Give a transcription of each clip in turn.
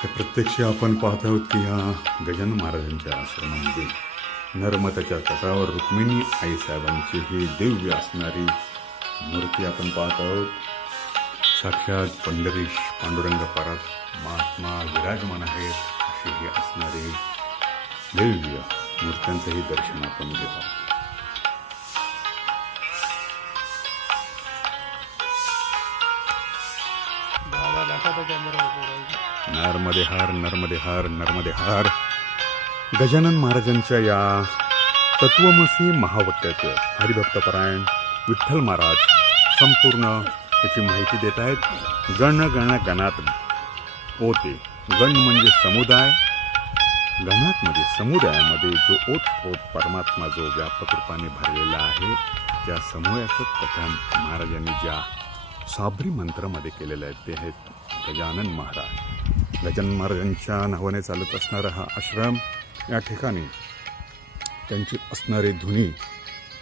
हे प्रत्यक्ष आपण पाहत आहोत की या गजानन महाराजांच्या आश्रमामध्ये नर्मदाच्या तटावर रुक्मिणी आईसाहेबांची ही दिव्य असणारी मूर्ती आपण पाहत आहोत. साक्षात पंढरीश पांडुरंग परत महात्मा विराजमान आहेत अशी ही असणारी दिव्य मूर्त्यांचंही दर्शन आपण घेत आहोत. नर्मदे हार नर्मदे हार नर्मदे हार. गजानन महाराजांच्या या तत्वमसी महावट्याचं हरिभक्तपरायण विठ्ठल महाराज संपूर्ण त्याची माहिती देत आहेत. गण गण गणात ओते. गण म्हणजे समुदाय. गणातमध्ये म्हणजे समुदायामध्ये जो ओत ओत परमात्मा जो व्यापक रूपाने भरलेला आहे त्या समूहाचं कथन महाराजांनी ज्या साबरी मंत्रामध्ये केलेलं आहे ते आहेत गजानन महाराज. गजानन महाराजांच्या नावाने चालत असणारा हा आश्रम या ठिकाणी त्यांची असणारी धुनी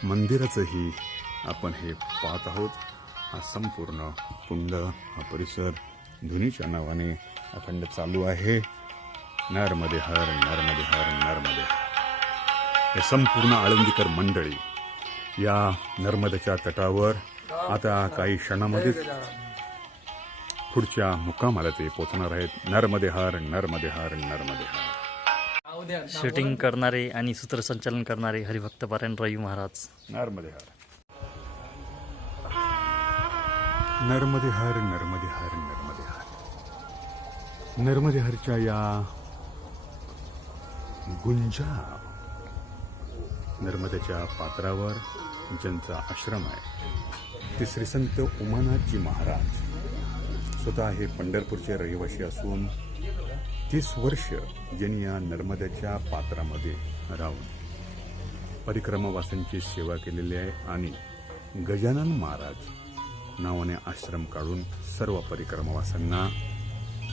मंदिराचंही आपण हे पाहत आहोत. हा संपूर्ण कुंड हा परिसर धुनीच्या नावाने अखंड चालू आहे. नरमध्ये हर नरमध्ये हर नरमध्ये हर. हे संपूर्ण आळंदीकर मंडळी या नर्मदेच्या तटावर आता काही क्षणामध्येच पुढच्या मुक्कामाला ते पोचणार आहेत. नरमध्ये हार नरमध्ये हार नरमध्ये हार. शूटिंग करणारे आणि सूत्रसंचालन करणारे हरिभक्त पारायण रवी महाराज. नरमध्ये हार. नर्मदे हर नर्मदे हर नर्मदे हर. नर्मदे हरच्या या गुंजा नर्मदेच्या पात्रावर ज्यांचा आश्रम आहे ते श्री संत उमानाथजी महाराज स्वतः हे पंढरपूरचे रहिवासी असून तीस वर्ष ज्यांनी या नर्मदेच्या पात्रामध्ये राहून परिक्रमावासांची सेवा केलेली आहे आणि गजानन महाराज नावाने आश्रम काढून सर्व परिक्रमावासांना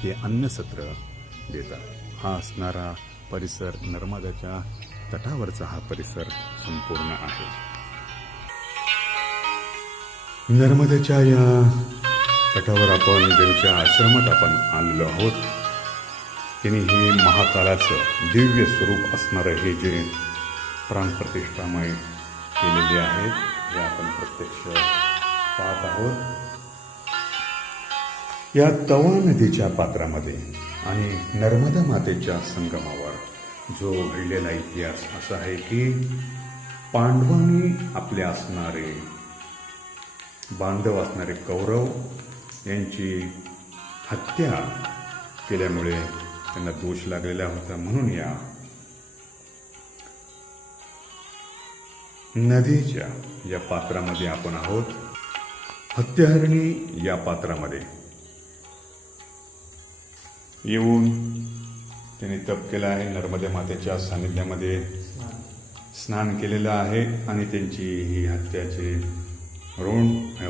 ते अन्नसत्र देतात. हा असणारा परिसर नर्मदाच्या तटावरचा हा परिसर संपूर्ण आहे. नर्मदेच्या या तटावर आपण ज्यांच्या आश्रमात आपण आणलो आहोत त्यांनी हे महाकालाचं दिव्य स्वरूप असणारं हे जे प्राणप्रतिष्ठामय केलेले आहेत हे आपण प्रत्यक्ष पाहत आहोत. या तवा नदीच्या पात्रामध्ये आणि नर्मदा मातेच्या संगमावर जो घडलेला इतिहास असा आहे की पांडवांनी आपले असणारे बांधव असणारे कौरव यांची हत्या केल्यामुळे त्यांना दोष लागलेला होता म्हणून या नदीच्या या पात्रामध्ये आपण आहोत. हत्यारणी या पात्रामध्ये. येऊन त्यांनी तप केलं आहे. नर्मदे मातेच्या सानिध्यामध्ये स्नान केलेलं आहे आणि त्यांची ही हत्याचे रोण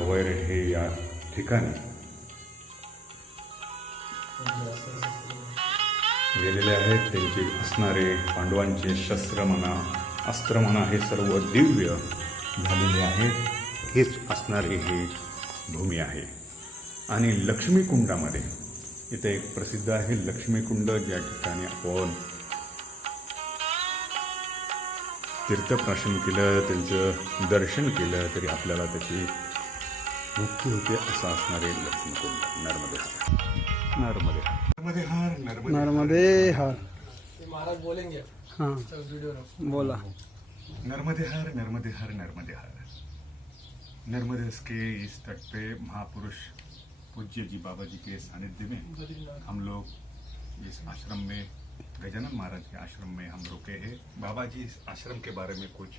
वैर हे या ठिकाणी गेलेले आहेत त्यांचे असणारे पांडवांचे शस्त्र म्हणा अस्त्र म्हणा हे सर्व दिव्य झालेले आहे. हेच असणारी ही भूमी आहे. आणि लक्ष्मीकुंडामध्ये इथे एक प्रसिद्ध आहे लक्ष्मीकुंड. ज्या ठिकाणी आपण तीर्थप्राशन केलं त्यांचं दर्शन केलं तरी आपल्याला त्याची मुक्ती होते असं असणारे लक्ष्मीकुंड नर्मदे हार. नर्मदे नर्मदे हार नर्मदे नर्मदे हर. महाराज बोलेंगे. हाँ. सब वीडियो में बोला. नर्मदे हर नर्मदे हर नर्मदे हर. नर्मदे के इस तट पे महापुरुष पूज्य जी बाबा जी के सानिध्य में हम लोग इस आश्रम में गजानन महाराज के आश्रम में हम रुके हैं। बाबा जी इस आश्रम के बारे में कुछ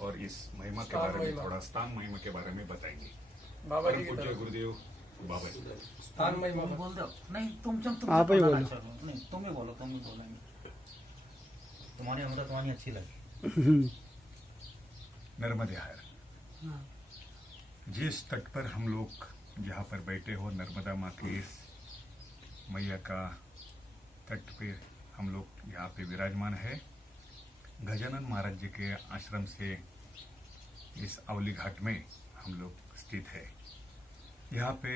और इस महिमा के बारे में थोड़ा स्थान महिमा के बारे में बताएँगे। बाबा जी पूज्य गुरुदेव बाबा जी स्थान महिमा बोल दो। नहीं तुम जब तुम आप ही बोलो। नहीं तुम ही बोलो तुम ही बोलो। तुम्हारी अमृत वाणी अच्छी लगी। नर्मदे हर जिस तट पर हम लोग जहाँ पर बैठे हो नर्मदा माँ के इस मैया का तट पे हम लोग यहाँ पे विराजमान है। गजानन महाराज जी के आश्रम से इस अवली घाट में हम लोग स्थित है। यहाँ पे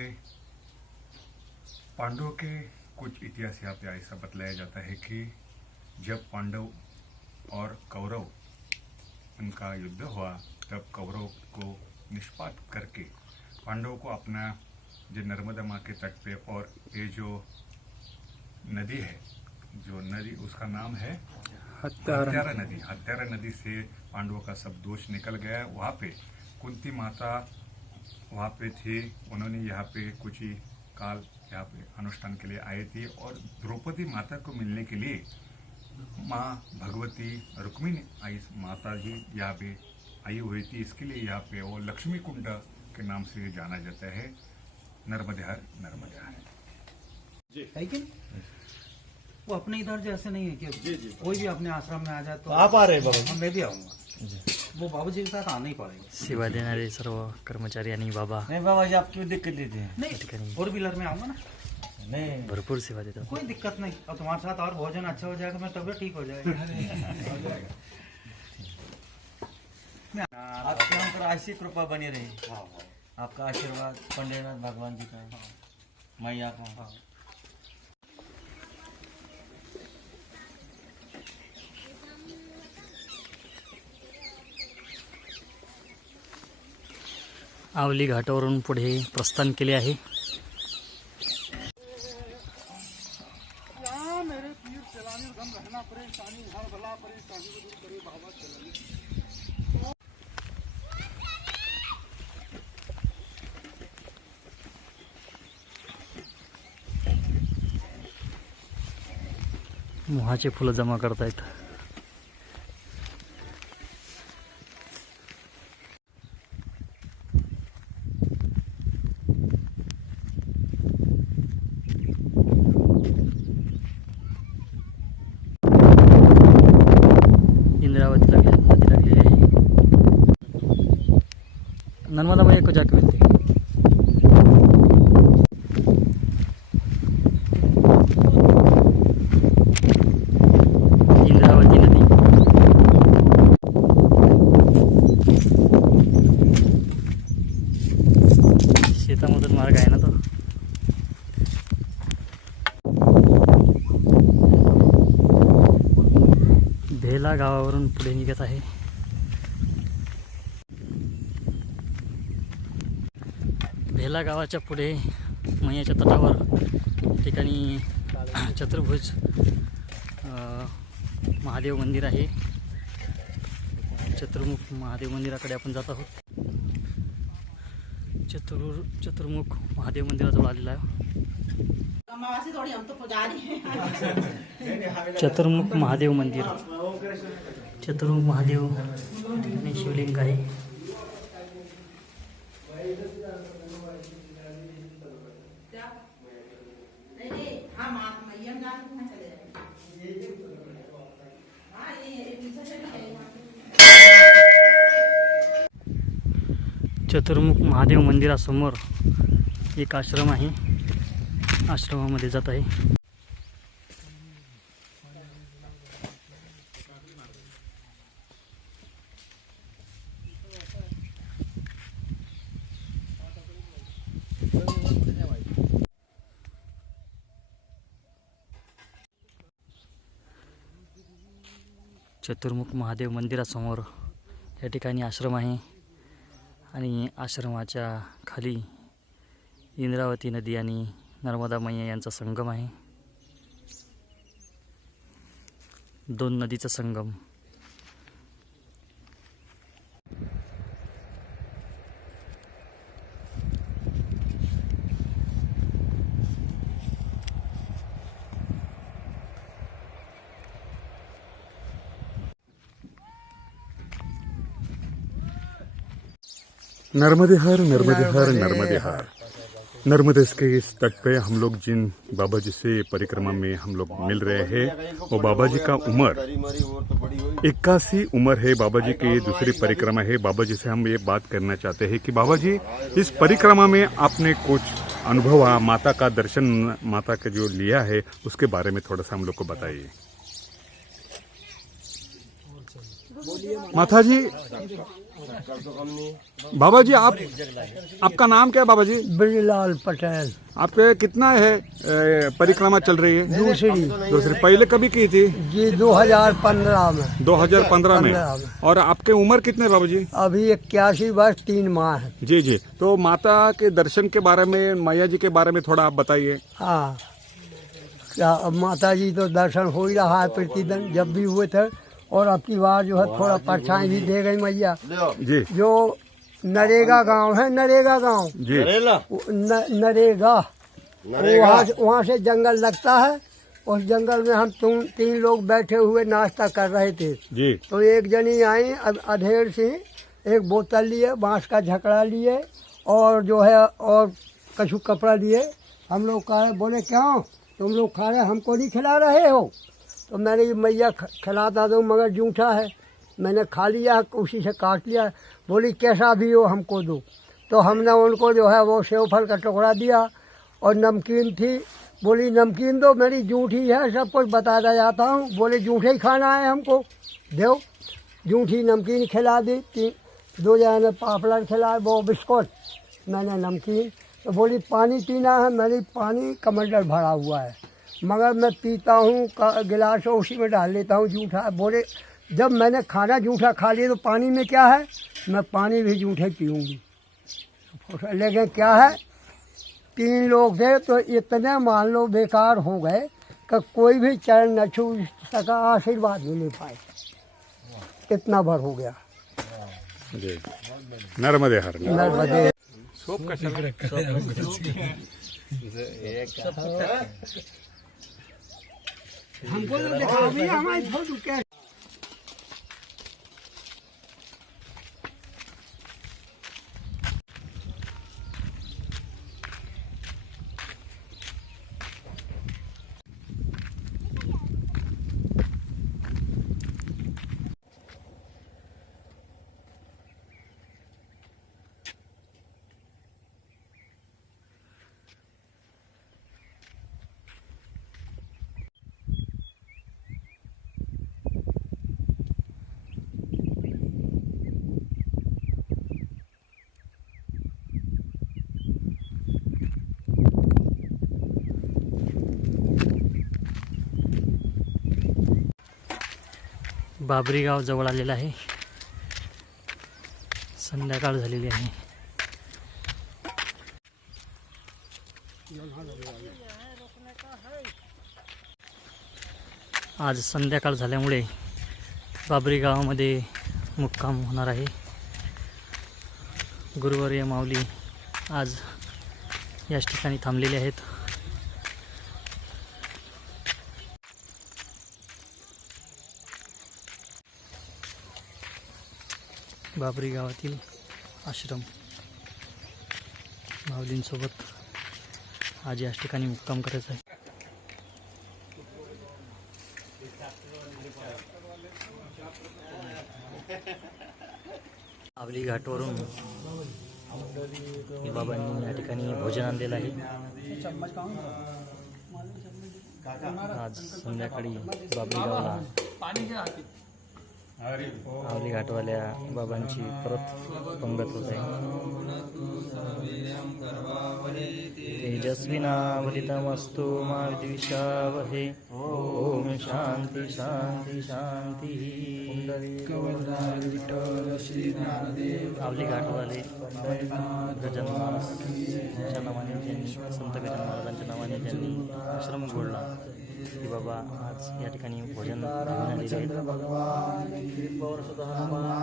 पांडवों के कुछ इतिहास यहाँ पे ऐसा बतलाया जाता है कि जब पांडव और कौरव उनका युद्ध हुआ, तब कौरव को निष्पात करके पांडवों को अपना जो नर्मदा माँ के तट पे और ये जो नदी है जो नदी उसका नाम है हत्यारा नदी। हत्यारा नदी। से पांडवों का सब दोष निकल गया। वहाँ पे कुंती माता वहाँ पे थी। उन्होंने यहाँ पे कुछ ही काल यहाँ पे अनुष्ठान के लिए आए थे और द्रौपदी माता को मिलने के लिए माँ भगवती रुक्मिणी आई। माता जी यहाँ पे आई हुई थी। इसके लिए यहाँ पे वो लक्ष्मी कुंड के नाम से जाना जाता है। नर्मदे हर नर्मदे हर। है कि नहीं? वो अपने इधर जैसे नहीं है कि कोई भी अपने आश्रम में आ जाए तो आप आ रहे हैं बाबा हाँ, मैं भी आऊँगा। वो बाबूजी के साथ आना ही पड़ेगा। सेवा देणारे सर्व कर्मचारी आणि बाबा। नहीं बाबा जी आप क्यों दिक्कत देते हैं? नहीं। फोर व्हीलर में आऊँगा ना? नहीं। भरपूर सेवा देतात कोई दिक्कत नहीं। और तुम्हारे साथ और भोजन अच्छा हो जाएगा मैं तबियत ठीक हो जाएगा। आपके हम पर ऐसी कृपा बनी रही। आपका आशीर्वाद पंडितनाथ भगवान जी का। मैया का आवली घाटावरून पुढे प्रस्थान केले आहे. मोहाचे फुलं जमा करतायत इंद्रावती लागले नदी लागलेली आहे नर्मदा मैया को जाके मिलते इंद्रावती नदी शेतामधून मार्ग आहे ना तो भेला गावावरून पुढे निघत आहे. भेला गावाच्या पुढे मैयाच्या तटावर ठिकाणी चतुर्भुज महादेव मंदिर आहे. चतुर्मुख महादेव मंदिराकडे आपण जात आहोत. चतुर चतुर्मुख महादेव मंदिराजवळ आलेला आहे. अमावासी थोड़ी हम तो पुजारी हैं। चतुर्मुख महादेव मंदिर। चतुर्मुख महादेव या ठिकाणी शिवलिंग आहे नहीं नहीं हाँ माँ मैया में जाके वहाँ चले जाएंगे। हाँ ये ये पीछे से भी है वहाँ चतुर्मुख महादेव मंदिरासमोर एक आश्रम आहे। आश्रमामध्ये जात आहे. चतुर्मुख महादेव मंदिरासमोर या ठिकाणी आश्रम आहे आणि आश्रमाच्या खाली इंद्रावती नदी आणि नर्मदा मैया यांचा संगम आहे. दोन नदीचा संगम. नर्मदे हर नर्मदे हर नर्मदे हर. नर्मदे के इस तट पे हम लोग जिन बाबा जी से परिक्रमा में हम लोग मिल रहे हैं, वो बाबा जी का उम्र इक्यासी उम्र है बाबा जी की दूसरी परिक्रमा है। बाबा जी से हम ये बात करना चाहते हैं कि बाबा जी, इस परिक्रमा में आपने कुछ अनुभव माता का दर्शन, माता का जो लिया है, उसके बारे में थोड़ा सा हम लोग को बताइए। माता जी बाबा जी आप आपका नाम क्या है बाबा जी ब्रजलाल पटेल। आपके कितना है परिक्रमा चल रही है? दूसरी। दूसरी। पहले कभी की थी? जी 2015 में। 2015 में। 15 में। और आपके उम्र कितने बाबू जी अभी इक्यासी वर्ष तीन माह है। जी जी। तो माता के दर्शन के बारे में मैया जी के बारे में थोड़ा आप बताइए। हाँ। माता जी तो दर्शन हो ही रहा है प्रतिदिन जब भी हुए थे और अब की बार जो है थोड़ा परछाई भी दे गई मैया। जी। जो नरेगा गाँव है नरेगा गाँव। न, नरेगा। वहाँ से वहाँ से जंगल लगता है। उस जंगल में हम तुम तीन लोग बैठे हुए नाश्ता कर रहे थे। जी। तो एक जनी आई अधेड़ से एक बोतल लिए बाँस का झकड़ा लिए और जो है और कछु कपड़ा लिए। हम लोग कहा बोले क्यों? तुम लोग खा रहे हमको नहीं खिला रहे हो? तो मैंने ये मैया खिलाता दो मगर जूठा है। मैंने खा लिया, उसी से काट लिया। बोली, कैसा भी हो, हमको दो। तो हमने उनको जो है, वो सेव फल का टुकड़ा दिया और नमकीन थी। बोली, नमकीन दो, मेरी जूठी है सब कुछ बताता जाता हूँ। बोले, जूठे ही खाना है हमको। दो। जूठी नमकीन खिला दी, तीन, दो जने ने पापड़ खिलाए वो बिस्कुट, मैंने नमकीन। तो बोली, पानी पीना है, मेरी पानी कमंडल भरा हुआ है। मगर मैं पीता हूँ गिलास और उसी में डाल लेता हूँ जूठा। बोले जब मैंने खाना जूठा खा लिया तो पानी में क्या है? मैं पानी भी जूठे पीऊँगी। लेकिन क्या है? तीन लोग थे तो इतने मान लो बेकार हो गए कि कोई भी चरण न छू सका आशीर्वाद नहीं ले पाए। इतना भर हो गया। नर्मदे हर नर्मदे। हमको तो दिखाओ भैया हमारी फोटो क्या बाबरी गाव जवळ आलेलं आहे. संध्याकाळ झालेली आहे. आज संध्याकाळ झाल्यामुळे बाबरी गावामध्ये मुक्काम होणार आहे. गुरुवारी माऊली आज याच ठिकाणी थांबलेले आहेत. बाबरी गावातील आश्रम. माऊलींसोबत आज याच ठिकाणी मुक्काम करायचा आहे. आवली घाटवरून बाबांनी या ठिकाणी भोजन आणलेलं आहे. आज संध्याकाळी बाबरी गावाला आवली घाटवाल्या बाबांची परत पंगत होत आहे. तेजस्विनावलितमस्तु मा विद्विषावहे. ओम शांती शांती शांती. आवली घाटवाले गजानन नावाने संत गजानन महाराजांच्या नावाने त्यांनी आश्रम घोडला. की बाबा आज या ठिकाणी भोजन घेऊन आलेले आहेत.